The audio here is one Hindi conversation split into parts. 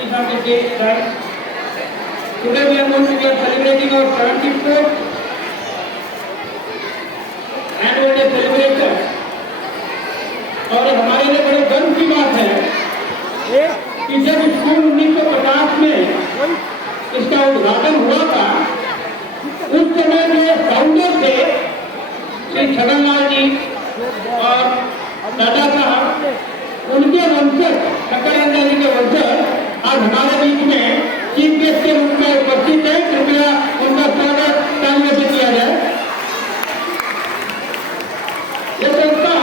Please have a day, right? Today we are going to be celebrating our 74th annual day celebration. और हमारे लिए बड़े गर्व की बात है कि जब स्कूल 1950 में इसका उद्घाटन हुआ था, उस समय जो फाउंडर थे श्री छगनलाल जी और दादा साहब, उनके वंशज शंकरानंद जी के वंशज आज हमारे बीच में चीफ गेस्ट के रूप में उपस्थित है। कृपया उनका स्वागत तालियों से किया जाए। ये संस्था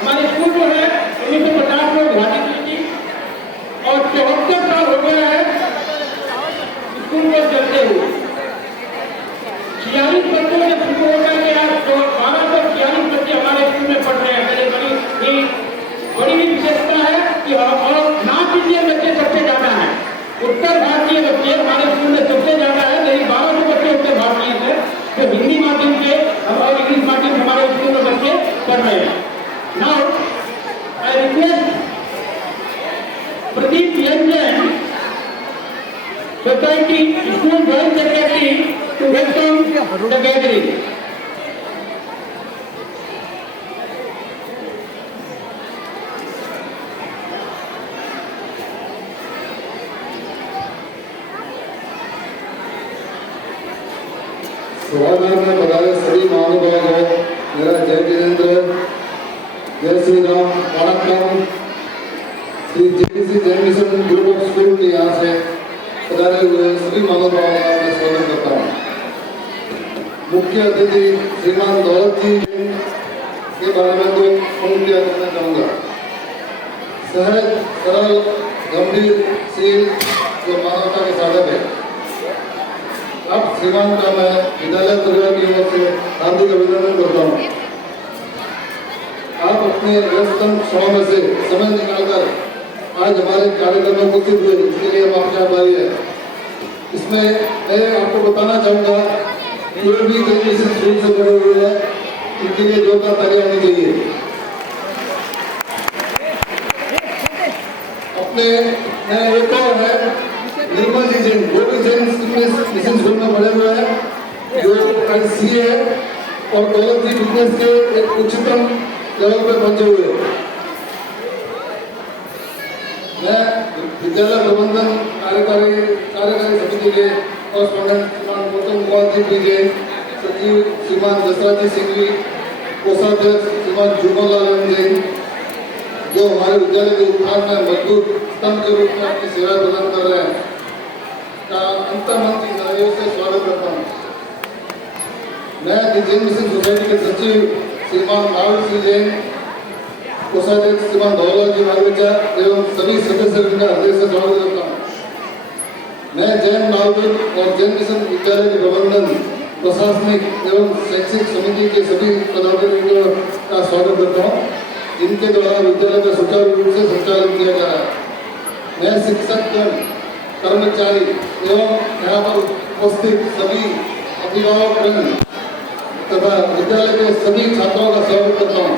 हमारे स्कूल जो है 1950 में उद्घाटित की थी और 74 साल हो गया है स्कूल को चलते हुए। 46 बच्चों ने शुरू होकर के आज 1246 बच्चे हमारे स्कूल में पढ़ रहे हैं। मेरे बड़ी विशेषता है कि नॉर्थ इंडियन बच्चे सबसे ज्यादा हैं, उत्तर भारतीय बच्चे हमारे स्कूल में सबसे ज्यादा है। लेकिन 1200 बच्चे उत्तर भारतीय थे जो हिंदी माध्यम के और इंग्लिश माध्यम हमारे स्कूल में बच्चे पढ़ रहे हैं। Now I request Pradeep Yanjan, society school joint secretary, to welcome the gathering. सभागार में पधारे सभी महानुभावों को मेरा जय जिनेन्द्र, जय श्री राम, वणक्कम। Shri JPC Jain mission group of school के यहाँ से पधारे हुए सभी महानुभावों का मैं स्वागत करता हूँ। मुख्य अतिथि श्रीमान दौलत जी के बारे में तो उनके करना चाहूँगा। सहज, सरल, गंभीरशील जो मानवता के साधक है। अब श्रीमान का मैं विद्यालय परिवार की ओर से हार्दिक अभिनंदन करता हूँ। आप अपने व्यस्तम समय में से समय निकालकर आज हमारे कार्यक्रम में उपस्थित हुए, इसके लिए हम आपके आभारी हैं। इसमें मैं आपको बताना चाहूँगा जो भी जैसे स्कूल से जुड़े हुए हैं उनके लिए जोरदार तालियां होनी चाहिए। अपने एक और है निर्मल जी जैन, वो भी जैन मिशन स्कूल में पढ़े हुए हैं जो सीए है और दौलत जी बिजनेस के एक उच्चतम लेवल पर पहुंचे हुए। मैं विद्यालय प्रबंधन कार्यकारी समिति के कॉरेस्पॉन्डेंट श्रीमान गौतम कुमार जी जैन, सचिव श्रीमान दशरथ जी सिंघवी, कोषाध्यक्ष श्रीमान झूमरलाल जैन, जो हमारे विद्यालय के उत्थान में मजबूत स्तंभ के रूप में अपनी सेवा प्रदान कर रहे हैं, का अंतर्मन की गहराइयों से स्वागत करता हूँ। मैं जैन मिशन सोसाइटी के सचिव श्रीमान महावीर सिंह जैन, कोषाध्यक्ष श्रीमान धौलत जी मालविका एवं सभी सदस्य का हृदय से स्वागत करता हूँ। मैं जैन नागरिक और जैन मिशन विद्यालय के प्रबंधन, प्रशासनिक एवं शैक्षिक समिति के सभी पदाधिकारियों का स्वागत करता हूँ, जिनके द्वारा विद्यालय का सुचारू रूप से संचालन किया जा रहा है। मैं शिक्षक कर्मचारी एवं यहाँ पर उपस्थित सभी अभिभावक तथा विद्यालय के सभी छात्रों का स्वागत करता हूँ।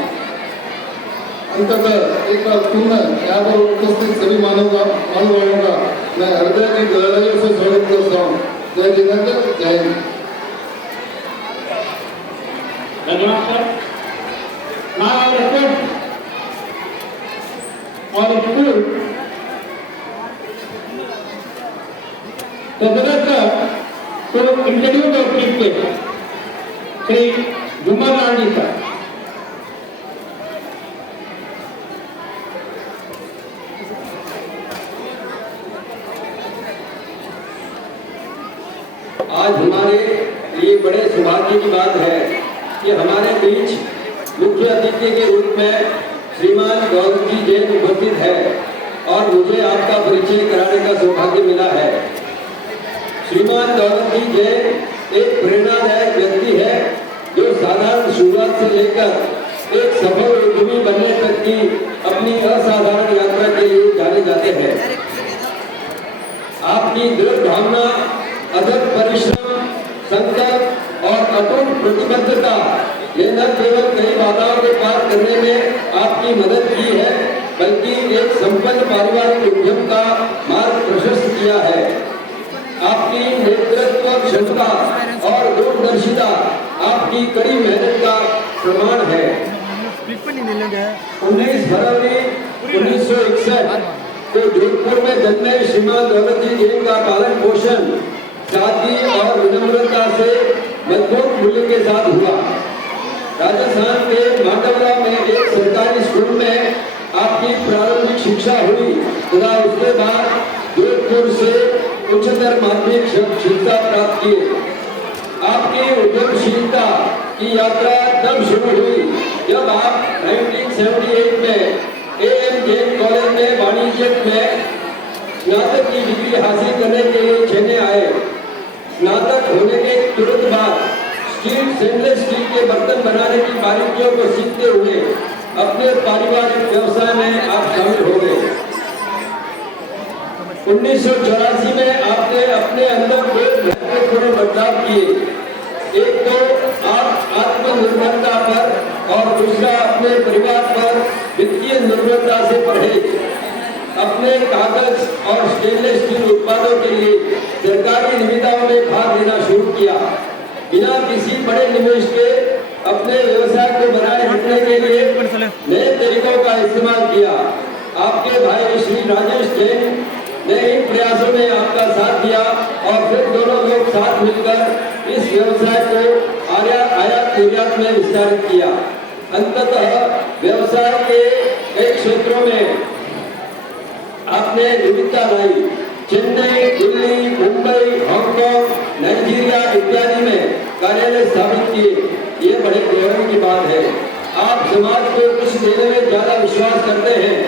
अंततः एक बार पुनः यहाँ पर उपस्थित सभी महानुभावों का मैं हृदय की गहराइयों से स्वागत करता हूँ। जय जिनेन्द्र, जय हिंद। धन्यवाद सर। और स्कूल तो तो इंट्रोड्यूस और चीफ श्री झूमरलाल जी सर। आज हमारे लिए बड़े सौभाग्य की बात है कि हमारे बीच मुख्य अतिथि के रूप में श्रीमान दौलत जी जैन उपस्थित है और मुझे आपका परिचय कराने का सौभाग्य मिला है। श्रीमान दौलत जी जैन एक प्रेरणादायक व्यक्ति है जो साधारण शुरुआत से लेकर एक सफल उद्यमी बनने तक की अपनी असाधारण यात्रा के लिए जाने जाते हैं। आपकी दृढ़ भावना, अथक परिश्रम, संकल्प और अटूट प्रतिबद्धता ये न केवल कई बाधाओं को पार करने में आपकी मदद की है, बल्कि एक संपन्न पारिवारिक उद्यम का मार्ग प्रशस्त किया है। आपकी नेतृत्व क्षमता और दूरदर्शिता आपकी कड़ी मेहनत का प्रमाण है। 19 फरवरी 1961 को जोधपुर में जन्मे श्रीमान दौलत जी जैन का पालन पोषण सादगी और विनम्रता से मजबूत मूल्य के साथ हुआ। राजस्थान के मांडवरा में एक सरकारी स्कूल में आपकी प्रारंभिक शिक्षा हुई तथा उसके बाद जोधपुर से उच्चतर माध्यमिक शिक्षा प्राप्त की। आपकी उद्यमशीलता की यात्रा तब शुरू हुई जब आप 1978 में AM जैन कॉलेज में वाणिज्य में स्नातक की डिग्री हासिल करने के लिए चेन्नई आए। स्नातक होने के तुरंत बाद स्टेनलेस स्टील के बर्तन बनाने की बारीकियों को सीखते हुए अपने पारिवारिक व्यवसाय में आप शामिल हो गए। 1984 में आपने अपने अंदर दो महत्वपूर्ण बदलाव किए। एक तो आप आत्मनिर्भरता पर और दूसरा अपने परिवार पर वित्तीय निर्भरता से परहेज। अपने कागज और स्टेनलेस स्टील उत्पादों के लिए सरकारी निविदाओं में भाग लेना शुरू किया। बिना किसी बड़े निवेश के अपने व्यवसाय को बनाए रखने के लिए नए तरीकों का इस्तेमाल किया। आपके भाई श्री राजेश जैन ने इन प्रयासों में आपका साथ दिया और फिर दोनों लोग साथ मिलकर इस व्यवसाय को आयात निर्यात में विस्तारित किया। अंततः व्यवसाय के कई क्षेत्रों में आपने विविधता लाई। चेन्नई, दिल्ली, मुंबई, हांगकांग, नाइजीरिया इत्यादि में कार्यालय स्थापित किए। ये बड़े गौरव की बात है। आप समाज को कुछ देने में ज्यादा विश्वास करते हैं।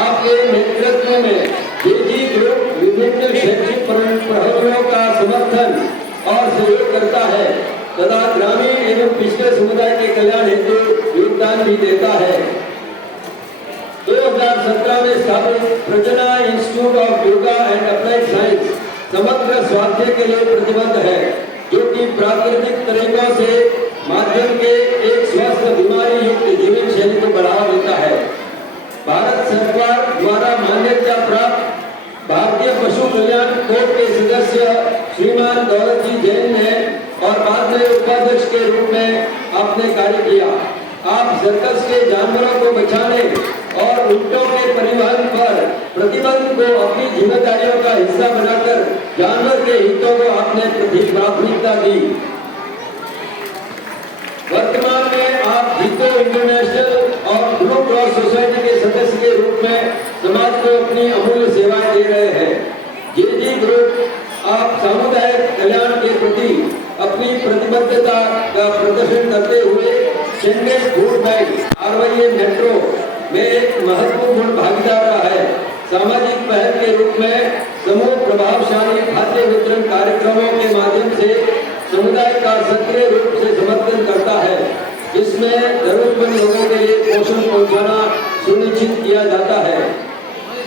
आपके नेतृत्व में जेजी ग्रुप विभिन्न शैक्षिक पहलों का समर्थन और सहयोग करता है तथा ग्रामीण एवं पिछड़े समुदाय के कल्याण हेतु योगदान भी देता है। 2017 में स्थापित Prajna institute of Yoga and applied science समग्र स्वास्थ्य के लिए प्रतिबद्ध है, जो कि प्राकृतिक तरीकों से माध्यम के एक स्वस्थ बीमारी युक्त जीवन शैली को बढ़ावा देता है। भारत सरकार द्वारा मान्यता प्राप्त भारतीय पशु कल्याण कोर्ट के सदस्य श्रीमान दौलत जी जैन ने और बाद में उपाध्यक्ष के रूप में आपने कार्य किया। आप सर्कस के जानवरों को बचाने और ऊंटों के परिवहन पर प्रतिबंध को अपनी जिम्मेदारियों का हिस्सा बनाकर जानवर के हितों को आपने प्राथमिकता दी। वर्तमान में आप जितो इंटरनेशनल और ब्लू क्रॉस सोसाइटी के सदस्य के रूप में समाज को अपनी अमूल्य सेवाएं दे रहे हैं। जेजी ग्रुप आप सामुदायिक कल्याण के प्रति अपनी प्रतिबद्धता का प्रदर्शन करते हुए Chennai food bank RYA metro में एक महत्वपूर्ण भागीदार रहा है। सामाजिक पहल के रूप में समूह प्रभावशाली खाद्य वितरण कार्यक्रमों के माध्यम से समुदाय का सक्रिय रूप से समर्थन करता है, जिसमें जरूरतमंद लोगों के लिए पोषण पहुंचाना सुनिश्चित किया जाता है।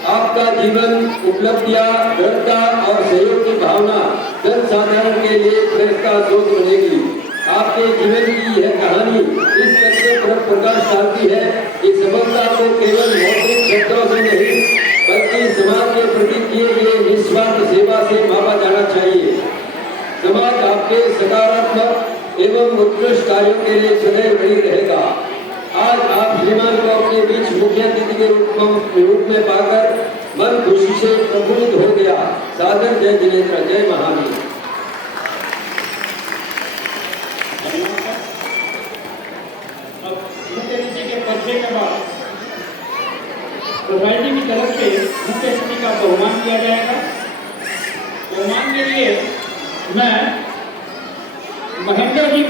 आपका जीवन उपलब्धियां, दृढ़ता और सहयोग की भावना जन साधारण के लिए प्रेरणा का स्रोत बनेगी। आपके जीवन की यह कहानी इस तथ्य पर प्रकाश डालती है कि सफलता को केवल मौखिक शब्दों से नहीं बल्कि समाज के प्रति किए गए निस्वार्थ सेवा से मापा जाना चाहिए। समाज आपके सकारात्मक एवं उत्कृष्ट कार्यों के लिए सदैव ऋणी रहेगा। आज आप श्रीमान को अपने बीच मुख्य अतिथि के रूप में पाकर मन खुशी से प्रफुल्लित हो गया। सादर जय जिनेन्द्र, जय महावीर। के बाद सोसाइटी की तरफ से मुख्य अतिथि का बहुमान किया जाएगा। बहुमान के लिए मैं महेंद्र जी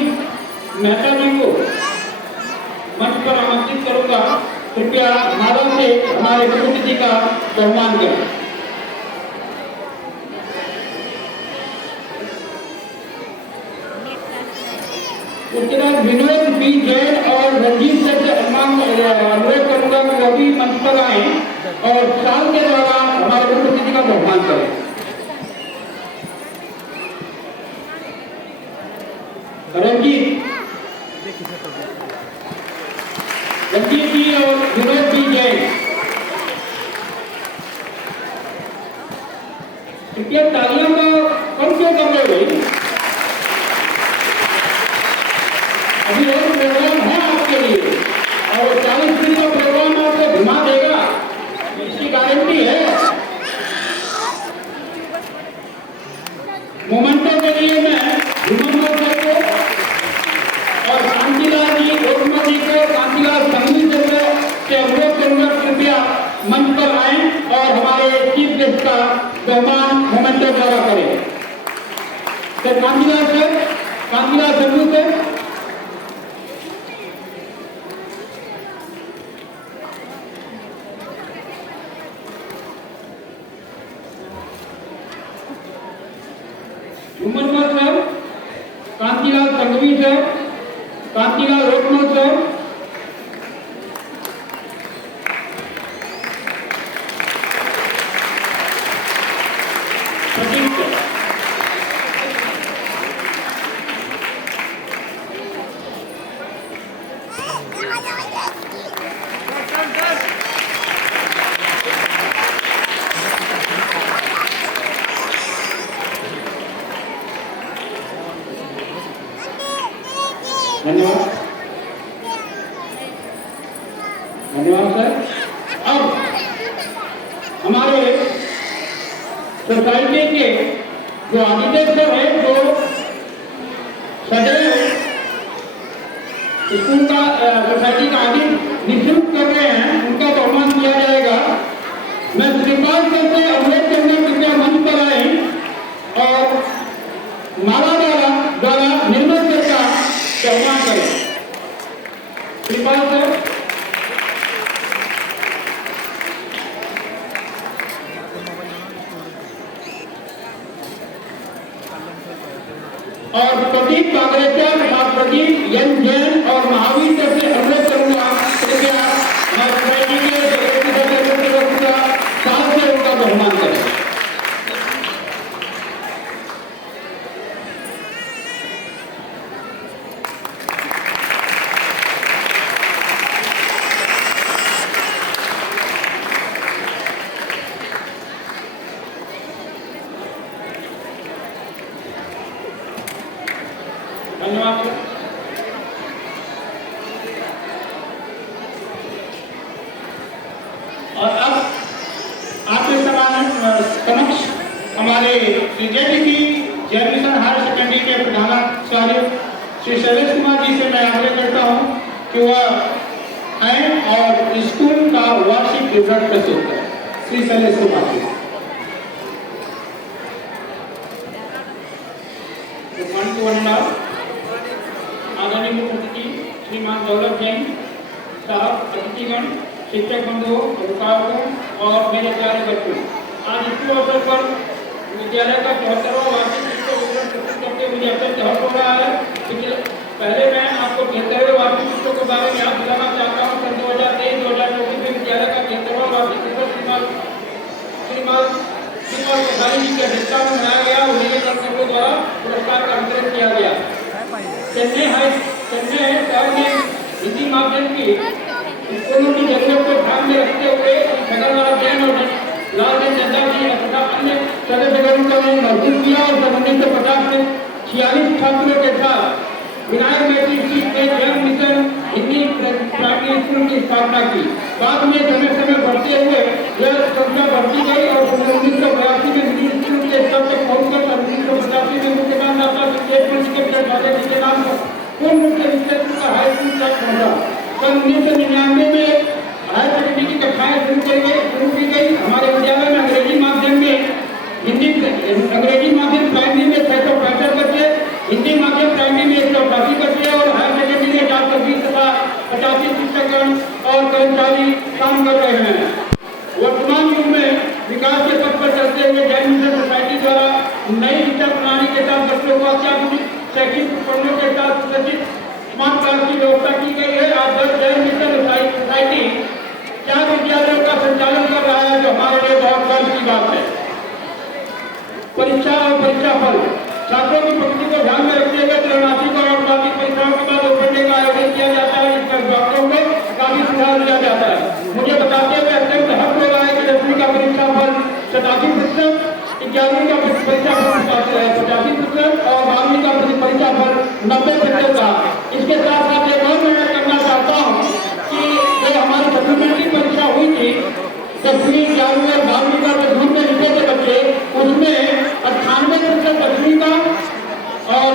मेहता जी को मंच पर आमंत्रित करूंगा। कृपया माला से हमारे मुख्य अतिथि का बहुमान करें। उसके बाद विनोद बी जैन और रंजीत सर से अनुरोध करूंगा कि वो भी मंच पर आए और साल के द्वारा हमारे मुख्य अतिथि का बहुमान करें। रंजीत जी और विनोद बी जैन। ये तालियां तो कम क्यों कर रहे हो भाई? अभी एक प्रोग्राम है आपके लिए और 40 दिन का प्रोग्राम आपको घुमा देगा, इसकी गारंटी है। मोमेंटो के लिए मैं ह्यूमन मोर्चा को और कांतिलाल जी ओटमा जी को, कांतिलाल संघवी जी से अनुरोध करूंगा कृपया मंच पर आए और हमारे चीफ गेस्ट का सम्मान मोमेंटो द्वारा करें। तो Kantilal sir, Kantilal Sanghvi sir, human Morcha Kantilal Sanghvi sir, Kantilal Otma sir, Pradeep sir. धन्यवाद, धन्यवाद सर। अब हमारे सोसाइटी के जो आर्किटेक्चर है, जो सदैव स्कूल का सोसाइटी का आडिट निःशुल्क कर रहे हैं, उनका सम्मान किया जाएगा। मैं श्रीपाल सर से अनुरोध करूंगा कृपया मंच पर आए और माला द्वारा निर्मल सर का सम्मान करें। श्रीपाल सर, और प्रदीप कांग्रेसिया तथा प्रदीप एन जैन और महावीर सर से अनुरोध करूंगा कृपया सोसाइटी के सदस्य का साथ से उनका सम्मान करें। धन्यवाद। और अब आपके समक्ष हमारे JDC Jain mission higher secondary के प्रधानाचार्य श्री शैलेश कुमार जी से मैं आग्रह करता हूं कि वह आए और स्कूल का वार्षिक विवरण प्रस्तुत करें। श्री शैलेश कुमार जी। आदरणीय मुख्य अतिथि श्रीमान दौलत जैन साहब, अतिथिगण, शिक्षक बंधुओं, अभिभावकों और मेरे प्यारे बच्चों, आज इस अवसर पर विद्यालय का 74वां वार्षिक शिक्षक विवरण प्रस्तुत करके मुझे अत्यंत हर्ष हो रहा है। पहले मैं आपको 73वें वार्षिक शिक्षक के बारे में याद दिलाना चाहता हूँ। सन 2023-2024 में विद्यालय का 73वां वार्षिक शिक्षक श्रीमान कोठारी जी की अध्यक्षता में मनाया गया। उन्हें कर्तव्यों द्वारा पुरस्कार का वितरण किया गया। चेन्नई शहर में हिंदी माध्यम की स्कूलों की जरूरत को ध्यान में रखते हुए जगन्नाथ जैन और लालचंद चंदा जी तथा अन्य सदस्यगणों का महसूस किया और 1950 में 46 छात्रों के साथ विनायक मेट्रिक में Jain mission Hindi primary school की स्थापना की। बाद में समय बढ़ते हुए यह संख्या बढ़ती गई और 1982 में मिडिल स्कूल के स्तर तक पहुंचकर 1985 में मुख्य के नाम पर पूर्ण रूप से विकसित का हाई स्कूल तक पहुंचा। सन 1999 में हायर सेकेंडरी की कक्षाएं शुरू की गई। हमारे विद्यालय में अंग्रेजी माध्यम प्राइमरी में 665 बच्चे, हिंदी माध्यम प्राइमरी में 188 बच्चे और हायर सेकेंडरी में 420 तथा 85 शिक्षकगण और कर्मचारी काम कर रहे हैं। वर्तमान युग में विकास के पथ पर चलते हुए जैन मिशन सोसाइटी द्वारा नई शिक्षा प्रणाली के साथ बच्चों को अत्याधुनिक शैक्षिक उपकरणों के साथ सुसज्जित स्मार्ट क्लास की व्यवस्था की गई है। आज जैन मिशन सोसाइटी 4 विद्यालयों का संचालन कर रहा है, जो हमारे लिए बहुत गर्व की बात है। परीक्षा और परीक्षा फल, छात्रों की प्रगति को ध्यान में रखते हुए त्रैमासिक और अर्धवार्षिक परीक्षाओं के बाद ओपन का आयोजन किया जाता है। इसका छात्रों को काफी सुधार दिया जाता है। मुझे बताते हुए अत्यंत हर्ष हो रहा है कि 10वीं का परीक्षा फल 87%, 11वीं का परीक्षा फल 85% और 12वीं का परीक्षा फल 90% था। इसके साथ साथ एक और मैं करना चाहता हूँ कि जो हमारी सप्लीमेंट्री परीक्षा हुई थी 10वीं 11वीं और 12वीं का जो ग्रुप में लिखे थे बच्चे, उसमें 98% 10वीं का और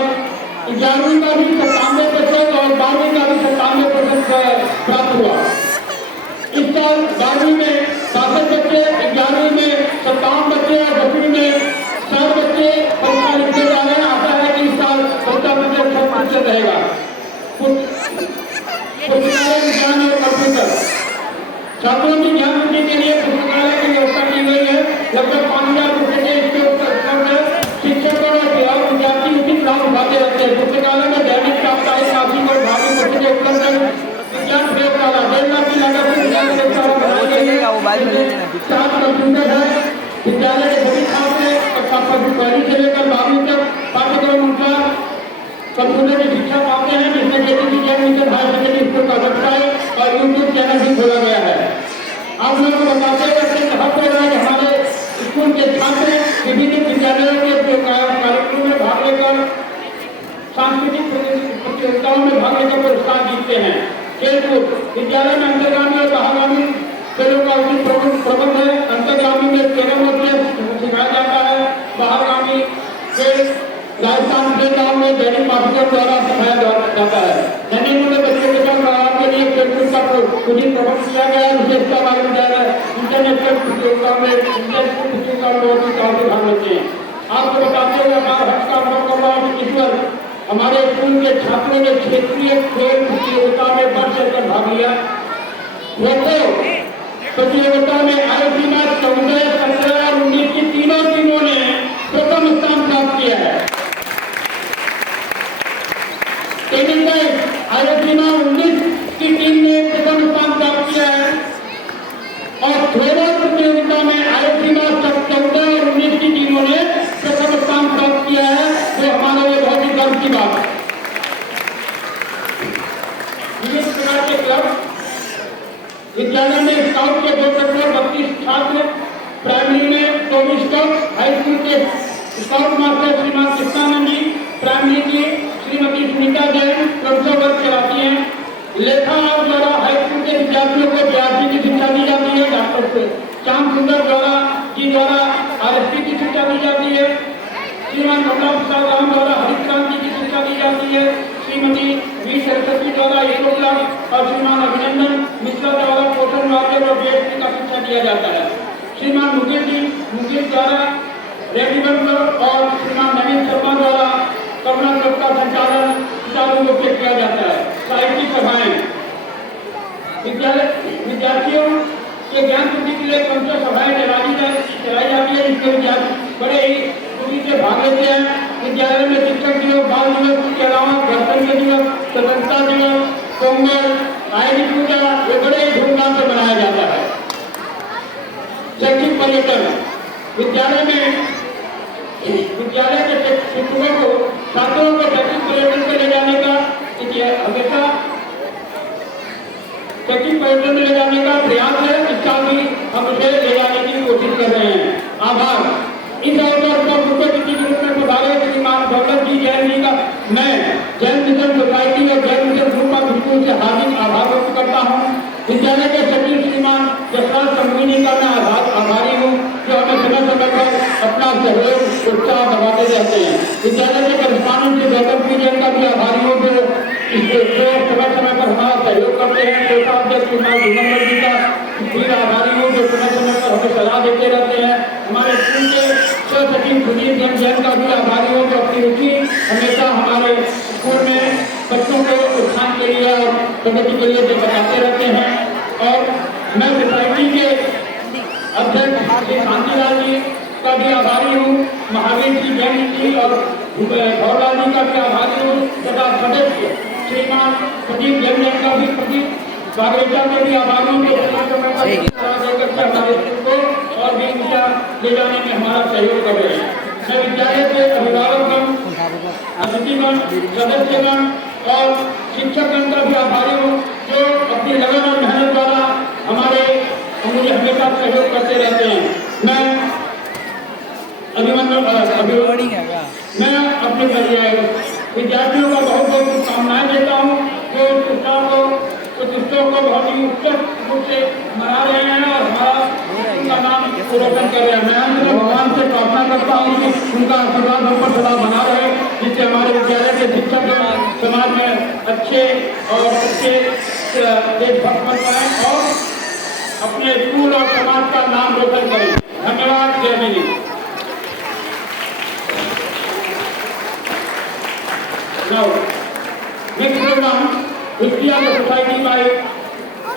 11वीं का भी 97% और 12वीं का भी 97% प्राप्त हुआ। इस साल 12वीं में 62 बच्चे, 11वीं में 57 बच्चे और 10वीं में 60 बच्चे परीक्षा लिखने जा रहे हैं। आशा है कि इस साल 50% रहेगा। पुस्तकालय विज्ञान और कंप्यूटर छात्रों की ज्ञान वृद्धि के लिए पुस्तकालय की व्यवस्था की गई है। लगभग 5000 पुस्तकें इसके उपलब्ध है। शिक्षक और विद्यार्थी उचित लाभ उठाते रहते हैं। पुस्तकालय में दैनिक, साप्ताहिक, मासिक और भावी पुस्तकें उपलब्ध है। विज्ञान प्रयोगशाला 1.5 लाख की लागत से विज्ञान प्रयोगशाला बनाई गई है। 7 कंप्यूटर है। विद्यालय के सभी छात्र पहली से लेकर 12वीं तक पाठ्यक्रम अनुसार कंप्यूटर की शिक्षा पाते हैं, जिसमें केटीसी हायर सेकेंडरी स्कूल का वेबसाइट और यूट्यूब चैनल भी खोला गया है। आप लोगों को बताते हुए हक हो रहा है कि हमारे स्कूल के छात्र विभिन्न विद्यालयों के कार्यक्रमों में भाग लेकर, सांस्कृतिक प्रतियोगिताओं में भाग लेकर पुरस्कार जीतते हैं। खेलकूद विद्यालय में अंतर्गामी और बाहरगामी खेलों का उचित प्रबंध है। अंतर्गामी में कैरम और चेस सिखाया जाता है। बाहरगामी खेल राजस्थान के गांव में दैनिक पाठ्यक्रम द्वारा सिखाया जाता है। दैनिक में बच्चों के साथ के लिए खेलकूद का उचित प्रबंध किया गया है। विशेषता वाले विद्यालय इंटरनेशनल प्रतियोगिता में बहुत ही काफी भाग लेते हैं। आपको बताते हुए हमारा हक का अनुभव कर रहा हूँ। इस वर्ष हमारे स्कूल के छात्रों ने क्षेत्रीय खेल प्रतियोगिता में बढ़ चढ़कर भाग लिया। प्रतियोगिता में आयोजित 14, 17 और 19 की तीनों टीमों ने प्रथम स्थान प्राप्त किया है। आयोजित 19 की टीम ने प्रथम स्थान प्राप्त किया है और थ्रोबॉल प्रतियोगिता में आयोजित 14 और 19 की टीमों ने प्रथम स्थान प्राप्त किया है, जो हमारे लिए बहुत ही गर्व की बात है। विभिन्न प्रकार के क्लब विद्यालय में स्काउट के 232 छात्र, प्राइमरी में 24 स्काउट, हाई स्कूल के स्काउट मास्टर श्रीमान कृष्णानंद जी, प्राइमरी की श्रीमती सुनीता जैन प्रोफेसर वर्ग चलाती हैं। लेखा द्वारा हाई स्कूल के विद्यार्थियों को बीआरसी की शिक्षा दी जाती है। डॉक्टर श्याम सुंदर द्वारा आरएसपी की शिक्षा दी जाती है। श्रीमान कमला प्रसाद राम द्वारा हरित क्रांति की शिक्षा दी जाती है। श्रीमती वी सरस्वती द्वारा एको क्लास और श्रीमान अभिनंदन मिश्रा द्वारा पोषण वाद्य और बीएससी का शिक्षा दिया जाता है। श्रीमान मुकेश द्वारा रेडिबल क्लब और श्रीमान नवीन शर्मा द्वारा करुणा क्लब का संचालन सुचारू रूप से किया जाता है। साहित्यिक सभाएं विद्यार्थियों के ज्ञान वृद्धि के लिए कौन सभाएं चलाई जाती है, जिसके विद्यार्थी बड़े ही खुशी से भाग लेते हैं। विद्यालय में शिक्षक दिवस, बाल दिवस के अलावा गणतंत्र दिवस, स्वतंत्रता दिवस, पोंगल, आयुध पूजा ये बड़े धूमधाम से मनाया जाता है। शैक्षिक पर्यटन विद्यालय के शिक्षकों को छात्रों को शैक्षिक पर्यटन पर ले जाने का हमेशा शैक्षिक पर्यटन में ले जाने का प्रयास है। इसका भी हम उसे ले जाने की कोशिश कर रहे हैं। आभार। इस अवसर पर मुख्य अतिथि के रूप में पधारे श्रीमान दौलत जी जैन जी का मैं जैन मिशन सोसाइटी और Jain mission group of school से हार्दिक आभार व्यक्त करता हूँ। विद्यालय के सचिव श्रीमान जसराज संघवी का मैं आभारी हूँ, जो हमें समय समय पर अपना सहयोग उत्साह दबाते रहते हैं। विद्यालय के करेस्पॉन्डेंट श्री गौतम जी जैन का भी आभारी हूँ, जो समय समय पर हमारा सहयोग करते हैं। कोषाध्यक्ष श्रीमान धीनंदन जी का भी आभारी हूँ, जो समय समय पर हमें सलाह देते रहते हैं। हमारे स्कूल के सचिव सुधीर जैन का भी आभारी हूँ, जो अपनी रुचि हमेशा हमारे स्कूल में बच्चों के उत्थान के लिए और प्रगति के लिए बताते रहते हैं। और मैं सोसाइटी के अध्यक्ष श्री शांतिलाल जी का भी आभारी हूँ, महावीर जी जैन जी और भवलाल जी का भी आभारी हूँ तथा सदस्य श्रीमान प्रदीप जैन का भी प्रदीप बागरेचा के भी आभारी हूँ, जो हमारे स्कूल को और भी ऊंचा ले जाने में हमारा सहयोग कर रहे हैं। मैं विद्यालय के अभिभावकगण, अतिथिगण, सदस्यगण और शिक्षकगण का भी आभारी हूँ, जो अपनी लगन और मेहनत द्वारा मुझे हमेशा सहयोग करते रहते हैं। मैं मैं अपने विद्यार्थियों का बहुत बहुत शुभकामनाएं देता हूँ जो उत्सव को बहुत ही उत्कृष्ट रूप से मना रहे हैं और हमारा उनका नाम रोशन कर रहे हैं। मैं अंत में भगवान से प्रार्थना करता हूँ कि उनका आशीर्वाद हम पर सदा बना रहे, जिससे हमारे विद्यालय के शिक्षक समाज में अच्छे और अच्छे देशभक्त बन पाए और अपने स्कूल और समाज का नाम रोशन करें। धन्यवाद। जय Hind. Now, next program, history of the society by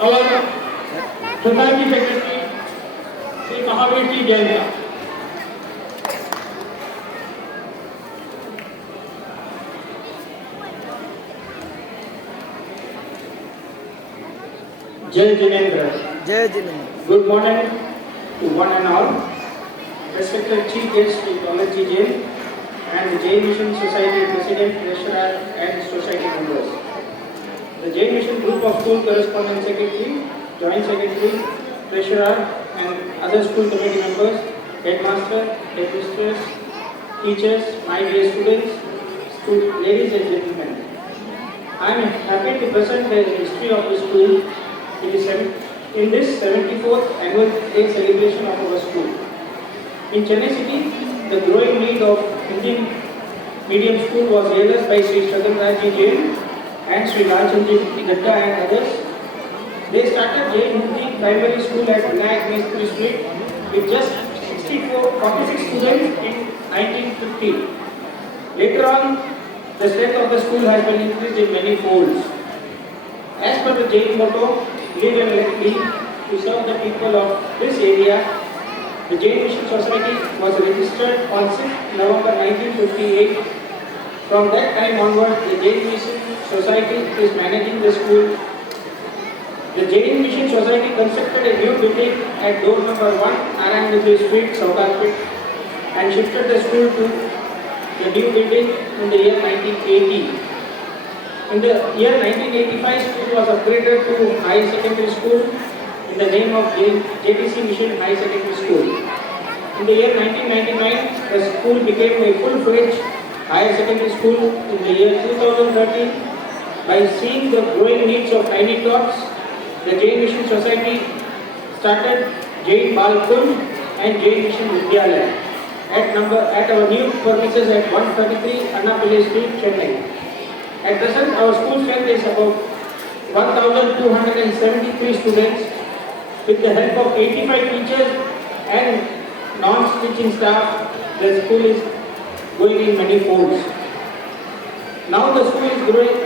our society secretary, Sri Mahavir Ji Jain. Jai Jinendra. जय Jinendra. Good morning to one and all. Respected Chief Guest, Sri Daulat Ji Jain, and the Jain Mission Society President, Treasurer, and Society members. The Jain Mission Group of School Correspondent Secretary, Joint Secretary, Treasurer, and other school committee members, Headmaster, Headmistress, teachers, my dear students, ladies and gentlemen. I am happy to present the history of the school in this 74th annual day celebration of our school. In Chennai city, the growing need of Indian medium school was realized by Sri Shaganraj Ji Jain and Sri Lachandji Datta and others. They started Jain Hindi Primary School at Vinayak Mestri Street with just 46 students in 1950. Later on, the strength of the school has been increased in many folds. As per the Jain motto, live and let live, to serve the people of this area, the Jain Mission Society was registered on 6 November 1958. From that time onward, the Jain Mission Society is managing the school. The Jain Mission Society constructed a new building at door number 1, Anandpur Street, Saurashtra, and shifted the school to the new building in the year 1980. In the year 1985, school was upgraded to high secondary school in the name of JTC Mission High Secondary School. In the year 1999, the school became a full-fledged higher secondary school. In the year 2013, by seeing the growing needs of tiny tots, the Jain Mission Society started Jain Balkund and Jain Mission Vidyalaya at our new premises at 133 Annapalli Street, Chennai. At present, our school strength is about 1,273 students. With the help of 85 teachers and non-teaching staff, the school is going in many folds. Now the school is growing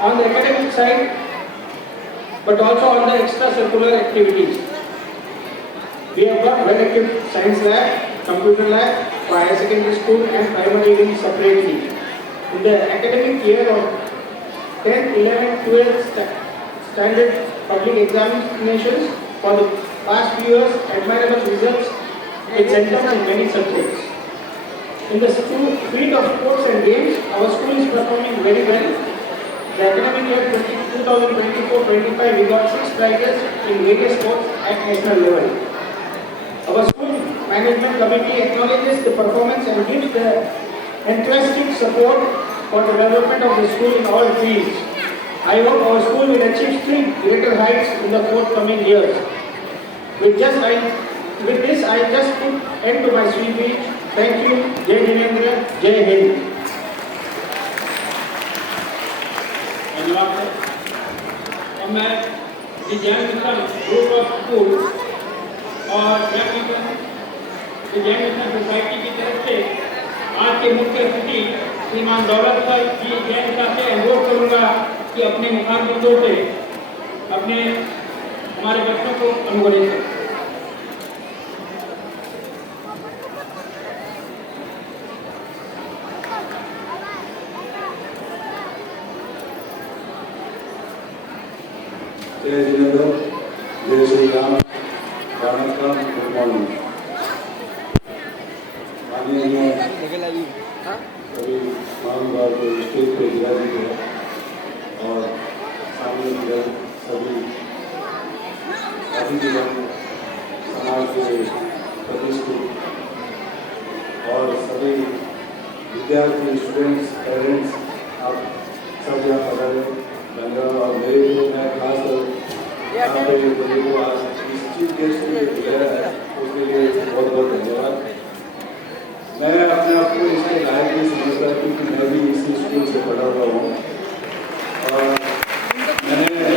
on the academic side, but also on the extracurricular activities. We have got well-equipped science lab, computer lab for higher secondary school and primary wing separately. In the academic year of 10th, 11th, 12th standard public examinations for the past few years, admirable results with centers in many subjects. In the field of sports and games, our school is performing very well. The academic year 2024-25, we got 6 prizes in various sports at national level. Our school management committee acknowledges the performance and gives the enthusiastic support for the development of the school in all fields. I hope our school will achieve still greater heights in the forthcoming years. With this, I just put end to my speech. Thank you. Jai Jinendra. Jai Hind. धन्यवाद सर। और मैं Jain mission group of school और जैन मिशन सोसाइटी की तरफ से आज के मुख्य अतिथि श्रीमान दौलत सर जी जैन साहब से अनुरोध करूंगा कि अपने मुखारबिंदों से हमारे बच्चों को अनुग्रहित करें। जय जिनेंद्र, जय श्री राम, वणक्कम, गुड मॉर्निंग। माननीय सभी महानुभाव को स्टेज पर विराजित है और सामने सभी अतिथिगण, समाज के प्रतिष्ठित विद्यार्थी, स्टूडेंट्स, पेरेंट्स, आप सब यहाँ पढ़ा रहे हैं और मेरे लिए मैं खास यहाँ पे मेरे को आज इस चीफ गेस्ट के लिए बुलाया है, उसके लिए बहुत बहुत धन्यवाद। मैं अपने आप को इसके लायक नहीं समझता क्योंकि मैं भी इसी स्कूल से पढ़ा हुआ हूँ और मैंने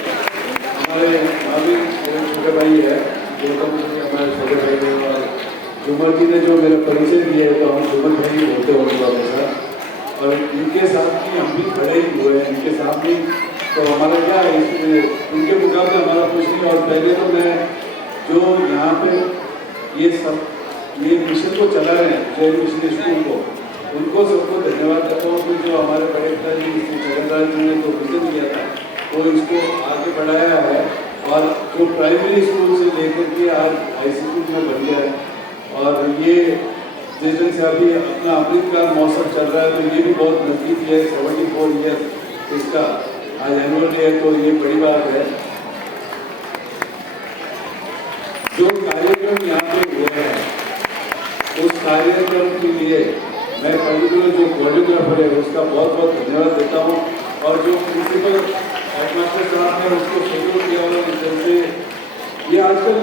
हमारे अभी मेरे छोटे भाई है गौतम जी हमारे छोटे भाई हैं और झूमर जी ने जो मेरा परिचय दिया है तो हम झूमर भाई ही बोलते होंगे हमेशा और इनके साथ भी हम भी खड़े ही हुए हैं इनके साथ भी। तो हमारा क्या है इसमें इनके मुकाबले हमारा कुछ नहीं। और पहले तो मैं जो यहाँ पे ये मिशन को चला रहे हैं जय मिशन स्कूल को उनको सबको धन्यवाद देता हूँ कि जो हमारे बड़े पिताजी श्री जगन्नाथ जी ने जो विजन दिया था वो इसको आगे बढ़ाया है और जो प्राइमरी स्कूल से लेकर के आज हाई स्कूल में बन गया है। और ये जिस दिन से अभी अपना अमृतकाल मौसम चल रहा है तो ये भी बहुत नजदीक है 74 ईयर इसका आज एनुअल डे है तो ये बड़ी बात है। जो कार्यक्रम यहाँ पे हुए हैं उस कार्यक्रम के लिए मैं पर्टिकुलर जो कोरियोग्राफर है उसका बहुत बहुत धन्यवाद देता हूँ और जो प्रिंसिपल हेडमास्टर साहब ने उसको शेड्यूल किया और इस तरह से ये आजकल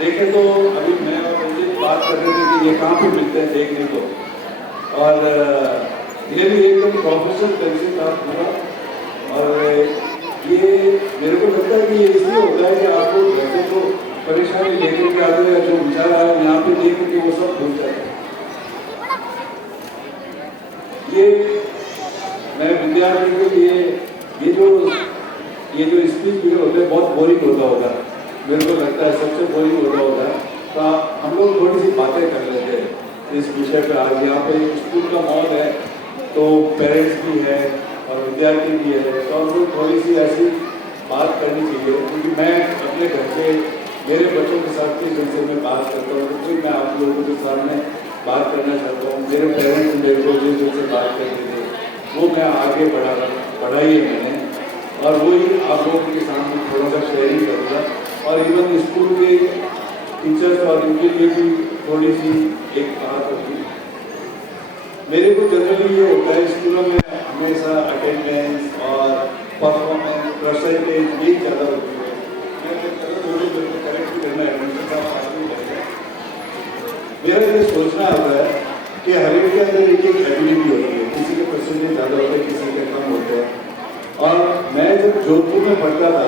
देखें तो अभी मैं और रंजीत बात कर रहे थे कि ये कहाँ पे मिलते हैं देखने को और ये भी एकदम प्रोफेशनल तरीके का पूरा। और ये मेरे को लगता है कि ये इसलिए होता है कि आपको वैसे तो परेशानी लेकर के आते हैं जो विचार आया यहाँ पे देख के वो सब भूल जाते हैं। ये मैं विद्यार्थी के लिए ये जो स्पीच वीडियो होते हैं बहुत बोरिंग होता होगा मेरे को लगता है सबसे बोरिंग होता होगा तो हम लोग थोड़ी सी बातें कर लेते हैं इस विषय पर। आज यहाँ पे स्कूल का माहौल है तो पेरेंट्स भी है और विद्यार्थी भी है तो हम लोग थोड़ी सी ऐसी बात करनी चाहिए क्योंकि मैं अपने घर से मेरे बच्चों के साथ जिस जिनसे मैं बात करता हूँ तो फिर मैं आप लोगों के सामने बात करना चाहता हूँ। मेरे पेरेंट्स मेरे को जिस जिनसे बात करते थे वो मैं आगे बढ़ाई है मैंने और वही आप लोगों के सामने थोड़ा सा शेयरिंग करूँगा और इवन स्कूल के टीचर्स और इनके लिए भी थोड़ी सी एक बात होगी। मेरे को जनरली ये होता है स्कूलों में हमेशा अटेंडेंस और परफॉर्मेंस परसेंटेज यही ज़्यादा होती है। मैं करेक्ट भी करना है मेरा ये सोचना होता है कि हर एक के अंदर एक एबिलिटी होती है किसी के परसेंटेज ज़्यादा होते हैं किसी के कम होते हैं। और मैं जब जोधपुर में पढ़ता था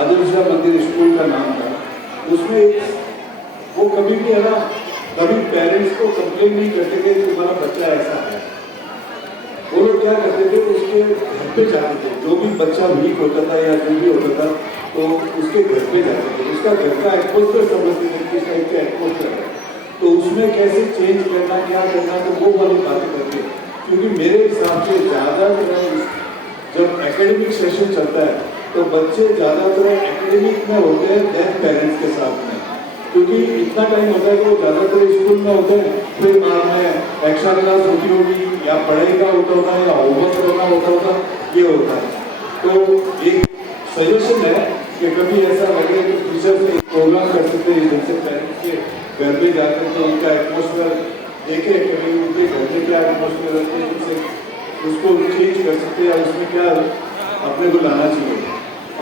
आदर्श मंदिर स्कूल का नाम था उसमें वो कभी भी है ना कभी पेरेंट्स को कंप्लेन नहीं करते थे कि तुम्हारा बच्चा ऐसा है। वो लोग क्या करते थे उसके घर पे जाते थे जो भी बच्चा वीक होता था या जो भी होता था तो उसके घर पे जाते थे उसका घर का एटमोस्फेयर समझते थे किस टाइप का एटमोस्फेयर है तो उसमें कैसे चेंज करना क्या करना तो वो वाली बातें करते क्योंकि मेरे हिसाब से ज़्यादा जब एकेडमिक सेशन चलता है तो बच्चे ज़्यादातर एकेडमिक में होते हैं देन पेरेंट्स के साथ में क्योंकि इतना टाइम होता है कि वो ज़्यादातर स्कूल में होते हैं फिर बाद में एक्स्ट्रा क्लास होती होगी या पढ़ाई का होता होगा या होमवर्क करना होता ये होता है। तो एक सजेशन है कि कभी ऐसा लगे तो टीचर से प्रोग्राम कर सकते हैं जिनसे पेरेंट्स के घर पे जाकर के उनका एटमोसफेयर देखे कभी उनके घर में क्या एटमोसफेयर रहते हैं उनसे उसको चेंज कर सकते हैं या उसमें क्या अपने को लाना चाहिए।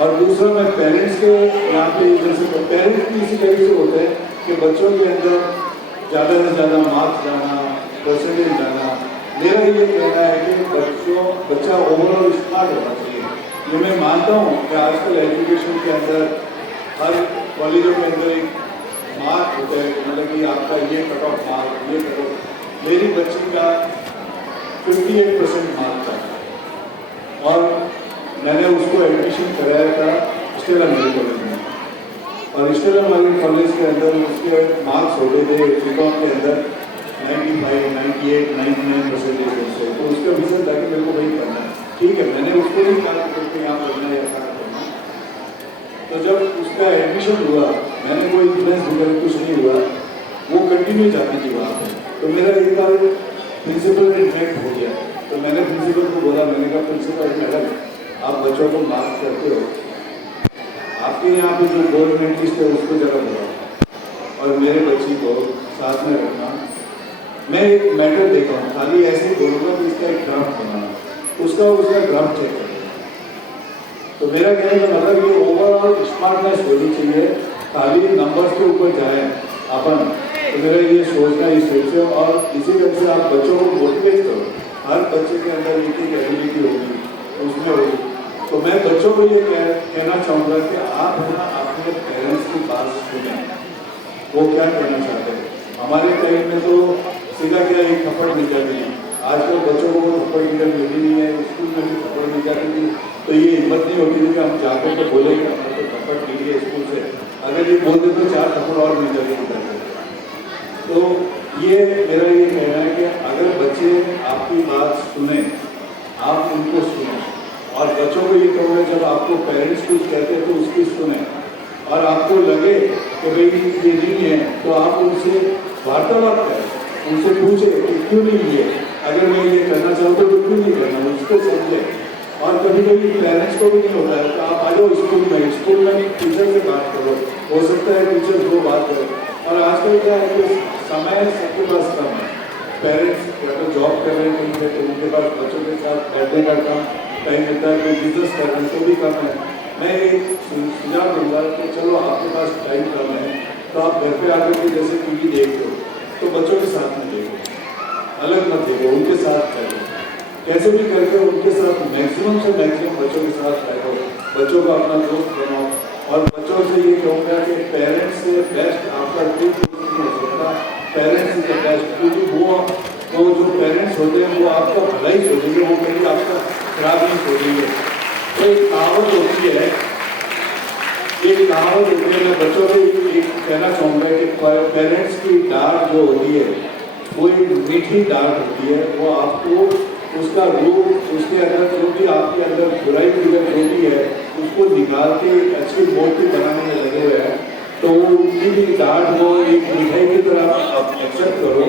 और दूसरा मैं पेरेंट्स के यहाँ पे जैसे पेरेंट्स भी इसी तरीके से होते हैं कि बच्चों के अंदर ज़्यादा से ज़्यादा मार्क्स लाना परसेंटेज लाना। मेरा ये कहना है कि बच्चा ओवरऑल स्मार्ट होना चाहिए। ये मैं मानता हूँ कि आजकल एजुकेशन के अंदर हर कॉलेजों के अंदर एक मार्क होता है मतलब कि आपका ये कट ऑफ मार्क ये कट ऑफ मेरी बच्ची का 58% मार्क था और मैंने उसको एडमिशन कराया था स्टेला मेडिकल कॉलेज में और स्टेला मेडिकल कॉलेज के अंदर उसके मार्क्स होते थे बीकॉम के अंदर 95, 98, 99% से तो उसका विजन था कि मेरे को वही करना है। ठीक है मैंने उसको नहीं कहा कि यहाँ पढ़ना है या कहाँ पढ़ना। तो जब उसका एडमिशन हुआ मैंने कोई इन्फ्लुएंस वगैरह कुछ नहीं हुआ वो कंटिन्यू जाती थी वहाँ पर। तो मेरा एक बार प्रिंसिपल ने इंटरेक्ट हो गया तो मैंने प्रिंसिपल को बोला मैंने कहा प्रिंसिपल मैडम आप बच्चों को मार्क करते हो आपके यहाँ पे जो गवर्नमेंट लिस्ट है उसको जरा बताओ और मेरे बच्ची को साथ में रखना मैं एक मैटर देखा हूँ, खाली ऐसे ही बोलूँगा कि इसका एक ड्राफ्ट बनाना, उसका ड्राफ्ट चेक करें। तो मेरा कहने का मतलब ये ओवरऑल स्मार्टनेस होनी चाहिए, खाली नंबर्स के ऊपर जाए अपन। तो मेरा ये सोचना इस तरह से, और इसी तरह से आप बच्चों को मोटिवेट करो। हर बच्चे के अंदर एक एबिलिटी होगी, उसमें होगी। तो मैं बच्चों को ये कहना चाहूँगा कि आप है ना अपने पेरेंट्स की बात सुने, वो क्या कहना चाहते हैं। हमारे टाइम में तो सीधा क्या एक थप्पड़ मिल जाती थी, आजकल बच्चों को थप्पड़ की मिली नहीं है, स्कूल में भी थप्पड़ मिल जाती थी। तो ये हिम्मत नहीं होती थी कि हम जाकर के बोलेंगे हमने तो थप्पड़ मिली है स्कूल से, अगर ये बोलते तो 4 थप्पड़ और मिल जाते। तो ये मेरा ये कहना है कि अगर बच्चे आपकी बात सुने, आप उनको सुने, और बच्चों को ये कहूँगा जब आपको पेरेंट्स कुछ कहते हैं तो उसकी सुने, और आपको लगे कि भाई ये नहीं है तो आप उनसे वार्तालाप करें, उनसे पूछे कि क्यों नहीं है, अगर मैं ये करना चाहूँ तो क्यों नहीं करना, उसको समझे। और कभी कभी पेरेंट्स को भी नहीं होता है तो आप आ जाओ स्कूल में टीचर से बात करो, हो सकता है टीचर वो बात करें। और आजकल क्या है कि समय सबके पास कम है, पेरेंट्स या तो जॉब कर रहे हैं कहीं पे, तो उनके पास बच्चों के साथ बैठने का काम टाइम मिलता है, कोई बिजनेस कर रहे हैं तो भी कम है। मैं एक सुझाव दूंगा कि चलो आपके पास टाइम कम है तो आप घर पे आकर के जैसे टीवी देख लो तो बच्चों के साथ में देखो, अलग मत देखो, उनके साथ बैठो, कैसे भी करके उनके साथ मैक्सिमम से मैक्सिमम बच्चों के साथ बैठो, बच्चों को अपना दोस्त बनाओ। और बच्चों से ये कहूँगा कि पेरेंट्स से बेस्ट आपका कोई दोस्त नहीं हो सकता, पेरेंट्स इज द बेस्ट, क्योंकि वो जो पेरेंट्स होते हैं वो आपका भला ही सोचेंगे, वो कभी आपका खराब नहीं सोचेंगे। तो एक कहावत होती है, मैं बच्चों से एक कहना चाहूँगा कि पेरेंट्स की डांट जो होती है वो एक मीठी डांट होती है, वो आपको उसका रूप, उसके अंदर जो भी आपके अंदर बुराई जो भी है उसको निकाल के अच्छी मूर्ति बनाने में लगे हुए हैं। तो उनकी भी डांट वो एक मिठाई की तरह आप एक्सेप्ट करो,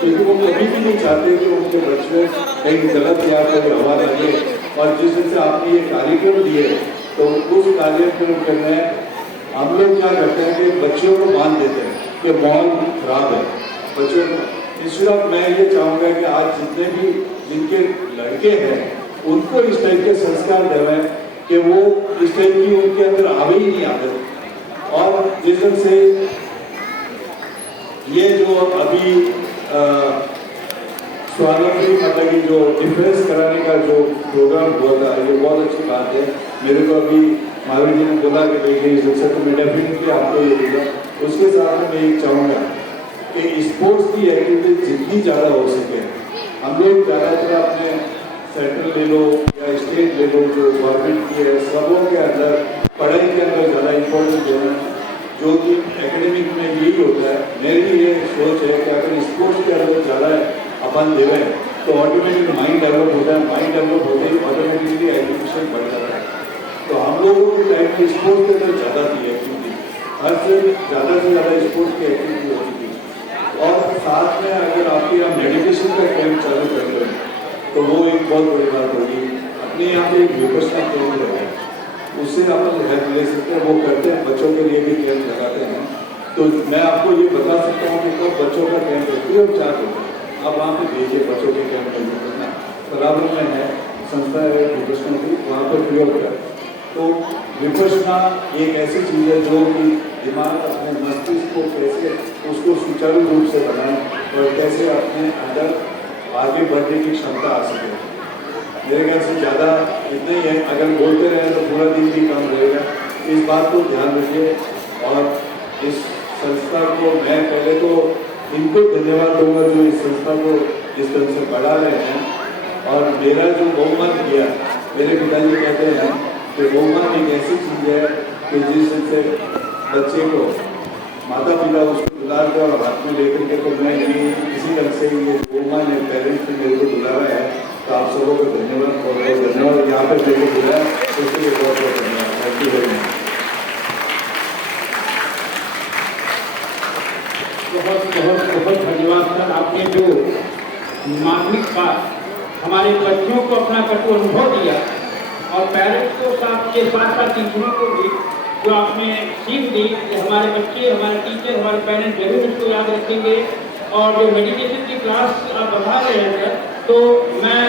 क्योंकि वो कभी भी नहीं चाहते कि उनके बच्चे कहीं गलत या कोई हवा लगे। और जिस दिन से आपने ये कार्यक्रम दिए तो उस कार्यक्रम में हम लोग क्या करते हैं कि बच्चों को मान देते हैं कि माहौल खराब है बच्चों को। इसलिए मैं ये चाहूँगा कि आज जितने भी जिनके लड़के हैं उनको इस टाइप के संस्कार देवें कि वो इस टाइप की उनके अंदर आवे ही नहीं आदत। और जिस दिन से ये जो अभी स्वावलंबी मतलब कि जो डिफरेंस कराने का जो प्रोग्राम हुआ था, ये बहुत अच्छी बात है। मेरे को अभी महावीर जी ने बोला कि भाई ये शिक्षा तो मैं डेफिनेटली आपको ये दूंगा। उसके साथ में मैं ये चाहूँगा कि स्पोर्ट्स की एक्टिविटी जितनी ज़्यादा हो सके, हम लोग ज़्यादातर अपने सेंट्रल ले लो या स्टेट ले लो जो गवर्नमेंट की है, सबों के अंदर पढ़ाई के अंदर ज़्यादा इम्पोर्टेंस देना, जो कि एकेडमिक में यही होता है। मेरी ये सोच है कि अगर स्पोर्ट्स के अंदर ज़्यादा अपन देवें तो ऑटोमेटिकली माइंड डेवलप होता है, माइंड डेवलप होते ही ऑटोमेटिकली एजुकेशन बढ़ जाता है। तो हम लोगों के टाइम में स्पोर्ट्स के अंदर ज़्यादा थी एक्टिविटी, हर से ज़्यादा स्पोर्ट्स की एक्टिविटी होती थी। और साथ में अगर आपके यहाँ मेडिटेशन का कैंप चालू कर रहे हैं तो वो एक बहुत बड़ी बात होगी। अपने यहाँ पे एक विपश्यना केंद्र है, उससे अपन हेल्प ले सकते हैं, वो करते हैं, बच्चों के लिए भी कैंप लगाते हैं। तो मैं आपको ये बता सकता हूँ कि कब बच्चों का कैंप फ्री ऑफ चार्ज होता है, आप वहाँ पे भेजिए बच्चों के कैंप करना। बराबर में है संस्था है विपश्यना की, वहाँ पर फ्री ऑफ चार्ज। तो विपश्यना एक ऐसी चीज़ है जो कि दिमाग अपने मस्तिष्क को कैसे उसको सुचारू रूप से बनाए और कैसे अपने अंदर आगे बढ़ने की क्षमता आ सके। मेरे ख्याल से ज़्यादा इतना ही है, अगर बोलते रहे तो पूरा दिन भी कम रहेगा। इस बात को ध्यान रखिए। और इस संस्था को मैं पहले तो इनको धन्यवाद दूंगा जो इस संस्था को इस तरह से बढ़ा रहे हैं। और मेरा जो बहुमान किया, मेरे पिताजी कहते हैं कि बहुमान एक ऐसी चीज़ है कि जिससे बच्चे को माता पिता उसको दुलार के और हाथ में लेकर के, तो मैं ये इसी ढंग से ये बहुमान है पेरेंट्स ने मेरे को दुलारा है। तो आप सबों को धन्यवाद, बहुत बहुत धन्यवाद। यहाँ पर मेरे को बुलाया उसके लिए बहुत बहुत धन्यवाद। Thank you very much. बहुत बहुत धन्यवाद सर। आपने जो मार्मिक बात हमारे बच्चों को अपना कटु अनुभव दिया और पेरेंट्स को के साथ साथ टीचरों को भी जो आपने सीख दी कि हमारे बच्चे, हमारे टीचर, हमारे पेरेंट्स जरूर इसको याद रखेंगे और जो मेडिटेशन की क्लास आप बता रहे हैं सर, तो मैं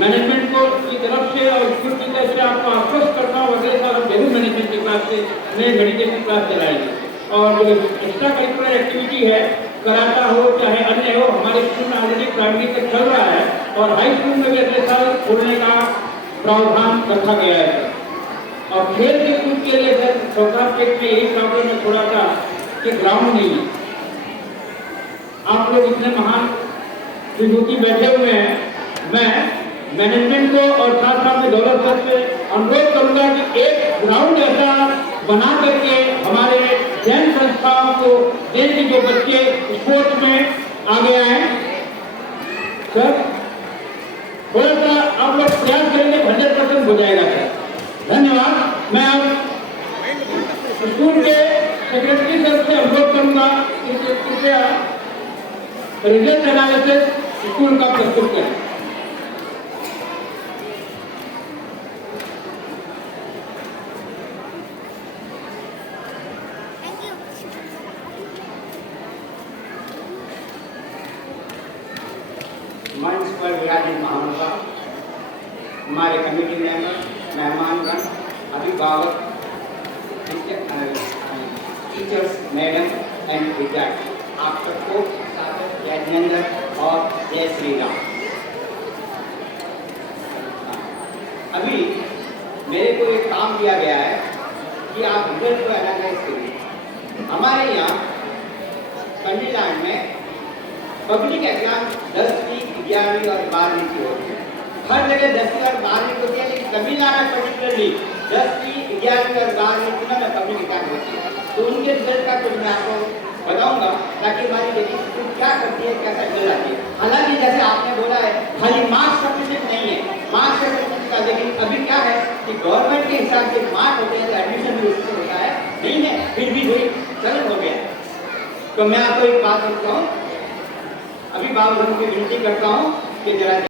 मैनेजमेंट को की तरफ से और स्कूल की तरफ से आपको आश्वस्त करता हूँ अगले साल हम जरूर मैनेजमेंट की क्लास से नए मेडिटेशन क्लास चलाएंगे। और जो एक्स्ट्रा करिकुलर एक्टिविटी है, कराटा हो चाहे अन्य हो, हमारे स्कूल में ऑलरेडी प्राइमरी तक चल रहा है और हाई स्कूल में भी अगले साल खोलने का प्रावधान रखा गया है सर। और खेल के कूद के लिए सर सरकार के यही प्रॉब्लम में थोड़ा सा कि ग्राउंड नहीं है। आप लोग इतने महान विभूति बैठे हुए हैं, मैं मैनेजमेंट को और साथ साथ में दौलत सर से अनुरोध करूंगा कि एक ग्राउंड ऐसा बना करके हमारे जैन संस्थाओं को देश के जो बच्चे स्पोर्ट्स में आगे आए सर, थोड़ा सा आप लोग प्रयास करेंगे 100% हो जाएगा सर। धन्यवाद। मैं अब स्कूल के सेक्रेटरी सर से अनुरोध करूंगा कि कृपया रिजल्ट एनालिसिस स्कूल का प्रस्तुत करें। मंच पर विराजित महानुभाव, हमारे कमेटी मेंबर, मेहमानगण, अभिभावक, टीचर्स, मैडम एंड विद्यार्थी, आप सबको जय जिनेंद्र और जय श्री राम। अभी मेरे को एक काम दिया गया है कि आप रिजल्ट को एनालाइज करिए। हमारे यहाँ कंडीलैंड में पब्लिक एग्जाम 10वीं, 11वीं और 12वीं की होती है। हर जगह 10वीं और 12वीं की होती है, लेकिन तमिलनाडु में पर्टिकुलरली 10वीं, 11वीं और 12वीं तीनों में पब्लिक एग्जाम होती है। तो उनके रिजल्ट का कुछ मैं आपको बताऊंगा ताकि हमारी बेटी स्कूल क्या करती है, कैसा रिजल्ट आती है। हालांकि जैसे आपने बोला है खाली मार्क्स सफिशिएंट नहीं है, मार्क्स सफिशिएंट का, लेकिन अभी क्या है कि गवर्नमेंट के हिसाब से मार्क्स होते हैं तो एडमिशन भी उससे होता है, नहीं है फिर भी वही चल हो गया। तो मैं आपको एक बात बोलता हूँ, अभी बाबू को विनती करता हूँ कि जरा